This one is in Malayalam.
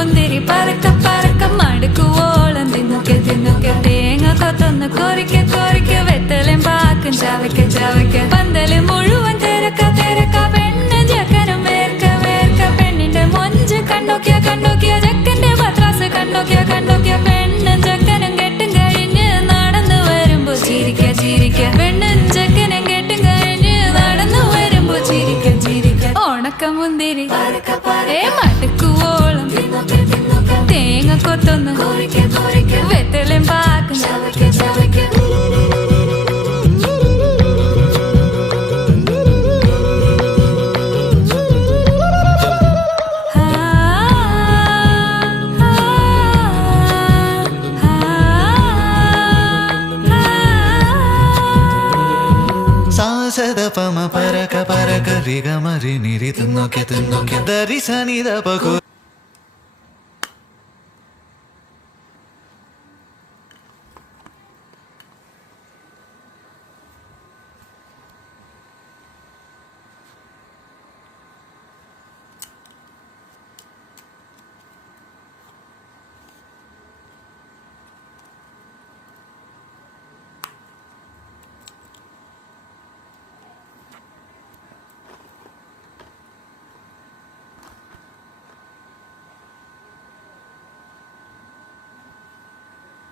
മുന്തിരി പറക്ക പറക്ക മടുക്കുവോളം തിന്നുക്കെ തിന്നുക്കെ തേങ്ങ കൊത്തൊന്ന് കൊറിക്ക കൊറിക്ക വെത്തലും പാക്കും ചവയ്ക്ക ചവയ്ക്ക പന്തല് മുഴുവൻ തിരക്ക തിരക്ക പെണ്ണ് ജക്കനും വേർക്ക വേർക്ക പെണ്ണിന്റെ മൊഞ്ച് കണ്ടോക്കിയ കണ്ടോക്കിയ ജക്കന്റെ പത്രാസ് കണ്ടോക്കിയ കണ്ടോക്കിയ പെണ്ണും ജക്കനും കെട്ടും കഴിഞ്ഞ് നടന്നു വരുമ്പോ ചിരിക്ക ചിരിക്ക പെണ്ണും ജക്കനും കെട്ടും കഴിഞ്ഞ് നടന്നു വരുമ്പോ ചിരിക്ക ചിരിക്ക ഉണക്ക മുന്തിരി മടുക്കുവോളം തേങ്ങ കൊത്തൊന്ന് വെത്തലും പാക്കും സാസദപമ പരക പരക രിഗമരി നിരി തിന്നോക്കെ തിന്നോക്കെ ദരി സനി ദപകു